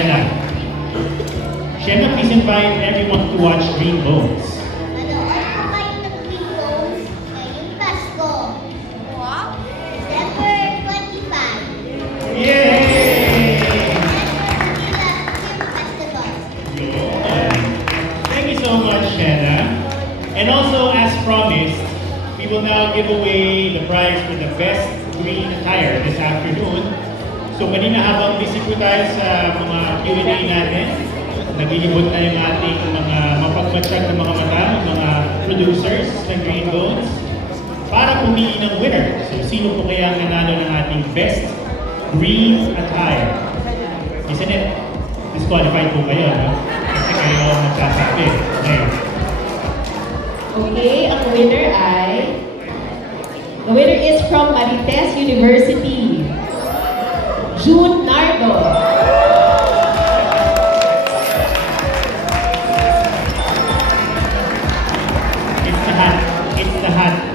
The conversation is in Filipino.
Shenna. Shenna, please invite everyone to watch Green Bones. Manood po kayo ng Green Bones ngayong Pasko. December 25. Yay! Film Festival. Thank you so much, Shenna. And also, as promised, we will now give away the prize for the best green attire this afternoon. So kanina habang busy po tayo sa mga Q&A natin, naglilibot na yung ating mga mapagmatsyag ng mga mata, ng mga producers ng Green Bones para pumili ng winner. So sino po kaya ang nanalo ng ating best green attire? Isn't it? Disqualified po kayo, no? Kasi kayo ang magsasabi. Okay. Okay, ang winner ay... The winner is from Marites University. June Nardo. It's the hat. It's the hat.